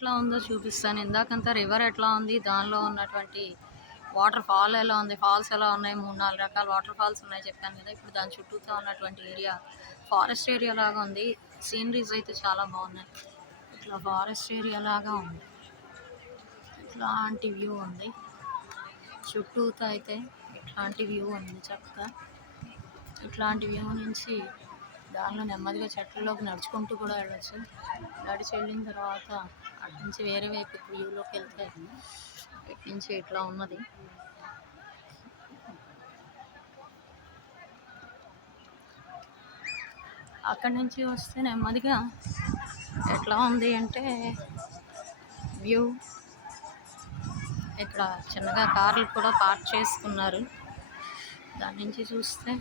ఎట్లా ఉందో చూపిస్తాను. ఇందాకంతా రివర్ ఎట్లా ఉంది, దానిలో ఉన్నటువంటి వాటర్ ఫాల్ ఎలా ఉంది, ఫాల్స్ ఎలా ఉన్నాయి, 3, 4 రకాల వాటర్ ఫాల్స్ ఉన్నాయి చెప్పాను కదా. ఇప్పుడు దాని చుట్టూతో ఉన్నటువంటి ఏరియా ఫారెస్ట్ ఏరియా లాగా ఉంది. సీనరీస్ అయితే చాలా బాగున్నాయి. ఇట్లా ఫారెస్ట్ ఏరియా లాగా ఉంది. ఇట్లాంటి వ్యూ ఉంది. చుట్టూతో అయితే ఇట్లాంటి వ్యూ ఉంది చక్కగా. ఇట్లాంటి వ్యూ నుంచి దానిలో నెమ్మదిగా చెట్లలోకి నడుచుకుంటూ కూడా వెళ్ళచ్చు. నడిచి వెళ్ళిన తర్వాత అటు నుంచి వేరే వైపు వ్యూలోకి వెళ్తే ఇటు నుంచి ఇట్లా ఉన్నది. అక్కడి నుంచి వస్తే నెమ్మదిగా ఎట్లా ఉంది అంటే వ్యూ, ఇక్కడ చిన్నగా కార్లు కూడా పార్క్ చేసుకున్నారు. దాని నుంచి చూస్తే